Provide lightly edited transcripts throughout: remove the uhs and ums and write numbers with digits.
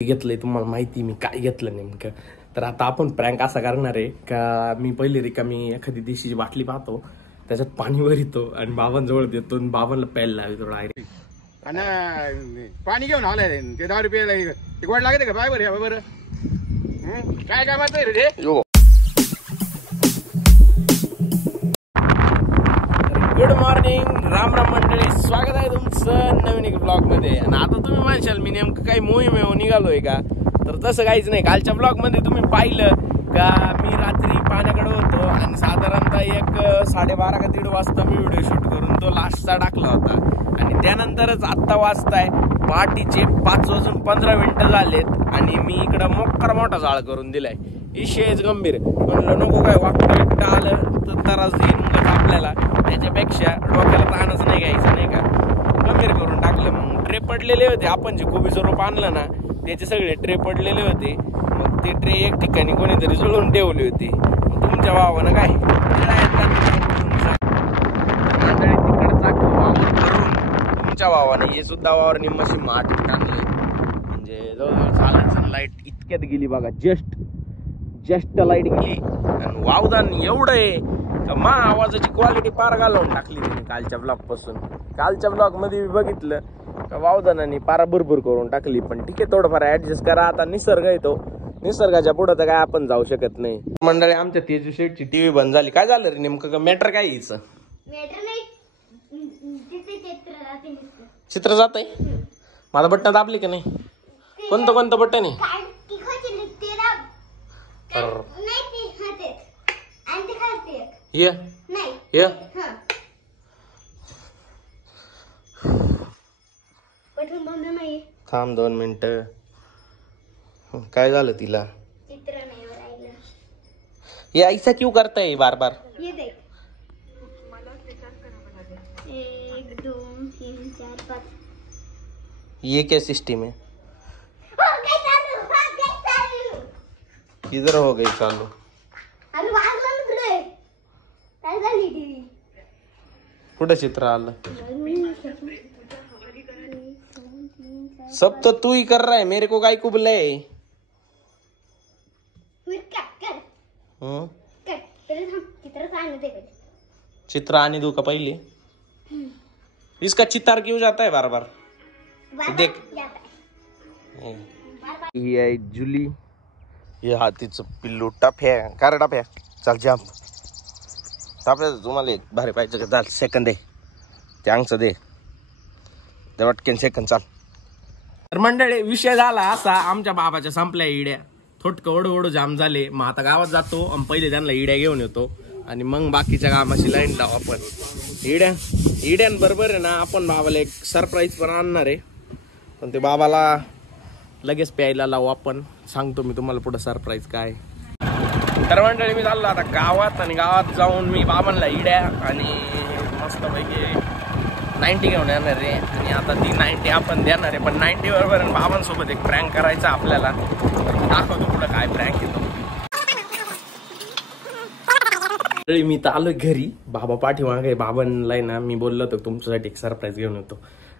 घेतलंय तुम्हाला माहिती मी काय घेतलं नेमकं. तर आता आपण प्रँक असा करणार आहे का मी पहिली रिकामी एखादी देशीची बाटली पाहतो, त्याच्यात पाणी भरितो आणि बाबांजवळ देतो आणि बाबांना प्यायला लावतो डायरेक्ट. आणि पाणी घेऊन आलाय ते 10 रुपयाला ते गोड लागते का पाय बरं बरं काय कामाचं आहे रे. गुड मॉर्निंग, राम राम मंडळी, स्वागत आहे तुमचं नवीन एक ब्लॉग मध्ये. आणि आता तुम्ही म्हणशाल मी नेमकं काही मोहीमेवर निघालोय का, तर तसं काहीच नाही. कालच्या ब्लॉग मध्ये तुम्ही पाहिलं का मी रात्री पाण्याकडे होतो आणि साधारणतः एक 12:30 का 1:30 वाजता मी व्हिडिओ शूट करून तो लास्टचा टाकला होता. आणि त्यानंतरच आत्ता वाजताय पहाटेचे 5:15 झालेत आणि मी इकडं मोठा जाळ करून दिलाय. विषयच गंभीर. म्हणलं नको काय वाकटं बिकटं आलं तर त्रास येईल आपल्याला, त्याच्यापेक्षा डोक्याला ताणच नाही घ्यायचं नाही का, गंभीर करून टाकलं. मग ट्रे पडलेले होते, आपण जे कोबीचं रोप आणलं ना त्याचे सगळे ट्रे पडलेले होते. मग ते ट्रे एक ठिकाणी कोणीतरी जुळून ठेवली होती. तुमच्या भावानं काय तुमच्या भावानं हे सुद्धा वावर निम्मशी माठ टाकले. म्हणजे जवळजवळ चालायचं लाईट इतक्यात गेली बघा, जस्ट लाईट गेली. आणि वावदान एवढं आहे मा आवाजाची क्वालिटी पार घालवून टाकली तिने कालच्या ब्लॉग पासून. कालच्या ब्लॉग मध्ये मी बघितलं का वावदानाने पारा भरपूर करून टाकली. पण ठीक आहे, थोडंफार ऍडजस्ट करा. आता निसर्ग येतो, निसर्गाच्या पुढे तर काय आपण जाऊ शकत नाही. मंडळी आमच्या तेजू शेठची टीव्ही बंद झाली. काय झालं रे नेमकं, मॅटर काय यायचं? चित्र जात आहे. माझं बटन दाबली का नाही? कोणतं बटन आहे? थांब 2 मिनिटं. काय झालं तिला? ये ऐसा क्यों करता है बार बार? ये देख 1 2 3 4 5. ये क्या सिस्टम है? किधर हो गई चालू? अरे वाजला इकडे. काय झाली टीव्ही? कुठं चित्र आलं? सब तो तू ही कर रहा है, मेरे को काय को बुलाए? चित्र आने दो का पहले. इसका चितार क्यों जाता है बार बार? देख ही आहे जुली, हे हातीचं पिल्लू टाफ्या. का रे टाफ्या, चल जाम टाफ्या. तुम्हाला एक भारी पाहिजे का? चाल सेकंद दे, ते अंगचं दे वाटकेन सेकंद. चाल. तर मंडळी विषय झाला असा, आमच्या बाबाच्या संपल्या इड्या. थोटकं ओढू जाम झाले. मग आता गावात जातो आणि पहिले त्यांना इड्या घेऊन येतो आणि मग बाकीच्या कामाची लाईन लावू आपण. इड्यांबरोबर आहे ना आपण बाबाला एक सरप्राईज पण आणणार आहे, पण ते बाबाला लगेच प्यायला लावू आपण. सांगतो मी तुम्हाला पुढे सरप्राईज काय. तर मंडळी मी चाललो आता गावात, आणि गावात जाऊन मी बाबांना इड्या आणि मस्तपैकी 90 घेऊन येणार आहे. आणि आता ती 90 आपण देणार आहे, पण 90 बरोबर बाबांसोबत एक प्रँक करायचा आपल्याला. दाखवतो पुढे काय प्रँक येतो. मी तर आलोय घरी, बाबा पाठीमागे. बाबांना ना मी बोललो होतो तुमच्यासाठी एक सरप्राईज घेऊन येतो.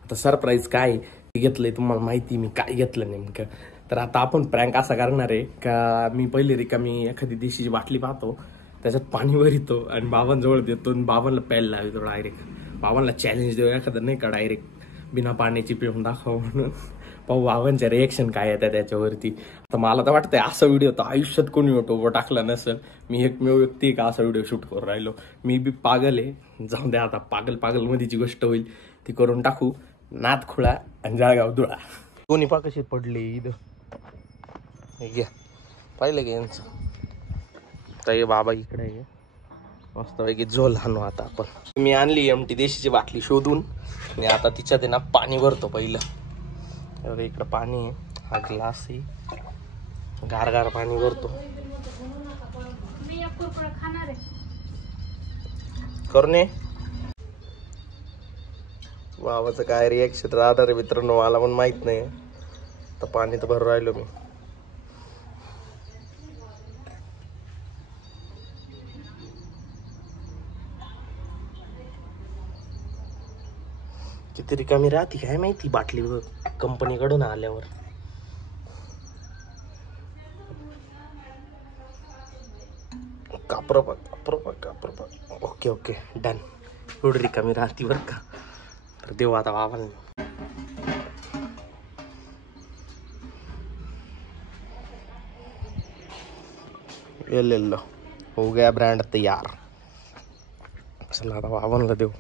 आता सरप्राईज काय घेतलंय तुम्हाला माहिती मी काय घेतलं नेमकं. तर आता आपण प्रँक असा करणार आहे का मी पहिली रिकामी एखादी देशीची बाटली पाहतो, त्याच्यात पाणी भरितो आणि बाबांजवळ देतो आणि बाबांना प्यायला लावतो डायरेक्ट. बाबांना चॅलेंज देऊ एखादं नाही का, डायरेक्ट बिना पाण्याची पिऊन दाखव म्हणून. पाहू बाबांच्या रिएक्शन काय येतात त्याच्यावरती. आता मला तर वाटतंय असा व्हिडिओ तर आयुष्यात कोणी युट्यूबवर टाकला नसेल. मी एकमेव व्यक्ती का असा व्हिडिओ शूट करून राहिलो. मी बी पागल आहे, जाऊन द्या आता. पागल मध्ये जी गोष्ट होईल ती करून टाकू. नाथ खुळा आणि जळगाव धुळा दोन्ही पा कशी पडले इथं. घ्या पाहिलं का यांचं. तर बाबा इकडे आहे मस्तपैकी झोल आणू आता आपण. मी आणली एमटी देशीची बाटली शोधून आणि आता तिच्यात आहे ना पाणी भरतो पहिलं. इकडं पाणी आहे, हा ग्लास आहे, गार पाणी भरतो. करणे बाबाचं काय रिएक्शन राहणार आहे मित्रांनो मला पण माहित नाही. तर पाणी तर भरून राहिलो मी. किती रिकामी राहती काय माहिती बाटली कंपनीकडून आल्यावर. कापर. Okay okay done. एवढी रिकामी राहती बरं का. तर देऊ आता बाबांनी. ले हो गया ब्रँड तयार. चला आता बाबांना देऊ.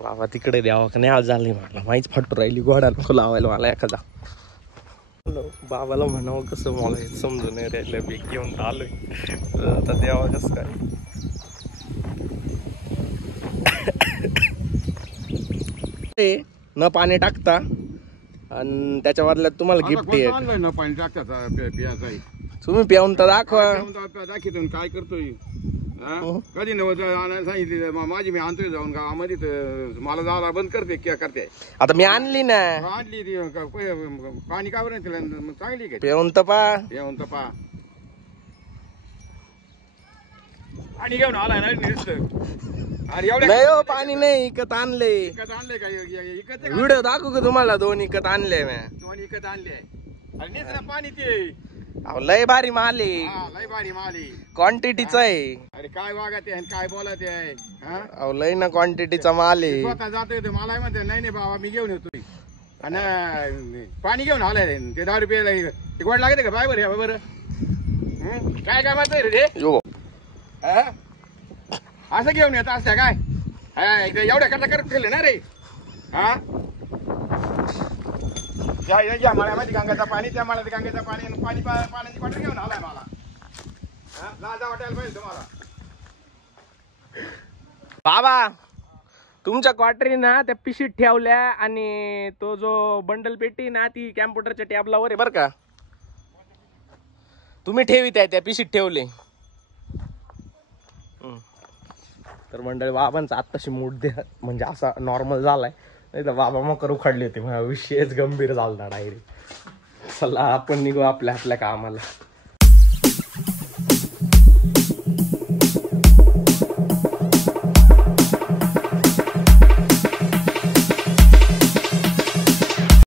बाबा तिकडे द्यावा का नाही आज झाली मला माहीच फाटू राहिली. गोडा नको लावायला मला एखादा. बाबाला म्हणावं कसं मला हे समजून नाही राहिलं. बेग घेऊन आलोय आता द्यावा कसं काय. न पाणी टाकता आणि त्याच्या बदल्यात तुम्हाला गिफ्ट आहे. न पाणी टाकता पियाचा तुम्ही पिऊन तर दाखवा. दाखवतो काय करतोय. कधी नव्हतं सांगितलं माझी मी आणतोय जाऊन गावामध्ये तर मला जायला बंद करते. आता मी आणली ना. आणली ती पाणी का बरं तिला चांगली का पिऊन तपा. पाणी घेऊन आलाय ना नाही हो पाणी नाही इकत आणले. इकत आणले का इकत व्हिडिओ दाखवू का तुम्हाला. दोन इकत आणले मी. दोन इकत आणले आणि पाणी ते लय भारी माल आहे. लय भारी माली क्वांटिटीचा आहे. अरे काय वागत आहे काय बोलत आहे. लय ना क्वांटिटीचा माल आहे. स्वतः जातोय मला म्हणते नाही बाबा मी घेऊन येतोय. आणि पाणी घेऊन आलाय ते 10 रुपयाला ते गोड लागते का बाय बरं काय काय माहिती रे यो असं घेऊन येत असत्या काय एवढ्या करता करत ठेवले ना रे. या मळ्यामध्ये गंगाचं पाणी त्या मळ्यात गंगाचं पाणी पाण्याची क्वाटर घेऊन आलाय मला. लाजा वाटायला पाहिजे तुम्हाला. बाबा तुमच्या क्वार्टरी ना त्या पिशीत ठेवल्या आणि तो जो बंडल पेटी ना ती कॅम्प्युटरच्या टॅबलावर आहे बरं का. तुम्ही ठेवीत आहे त्या पिशीत ठेवले. तर मंडळी बाबांचा आत्ताशी मूड द्या म्हणजे असा नॉर्मल झालाय. नाही तर बाबा मग उखाडले होते. विषयच गंभीर झाला डायरेक्ट. चला आपण निघू आपल्या कामाला.